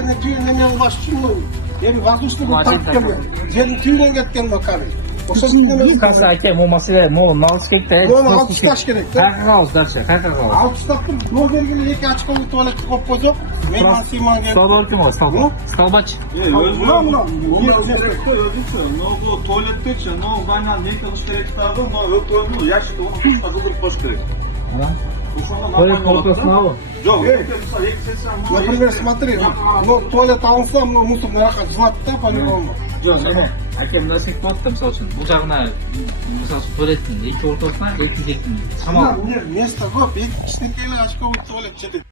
жеріне түйінен мен басшымын. Енді воздушный тартып келген. Жердің түйінен кеткен мына қарай. Касы айтайын, ол мәселе, оны алыс керек те. Оны алып тасташ керек. Қайқа қалыз, дәрше, қайқа қалыз. Алып тастаптым. Но келгенде 2 очколы туалетті қойып қойдық. Мен Симон келді. Столбач кім ғой? Столбач. Мына. Bu tuvaletteçe, no bana ne kılış gerektirdi, no öpüyorum, yaşlı onu tutsa kıvırıp baş gerek. Tuvalet ортасына алып. Жоқ, Например, смотри, ну туалет алынса, мусор нараққа жылады да, по-любому. Әкем мына сек болады да, мысалы үшін, бұл жағына, мысалы үшін, туалеттің екі ортасына, екі шамалы. Место көп, 2 кішкентейлі очковый туалет жетеді.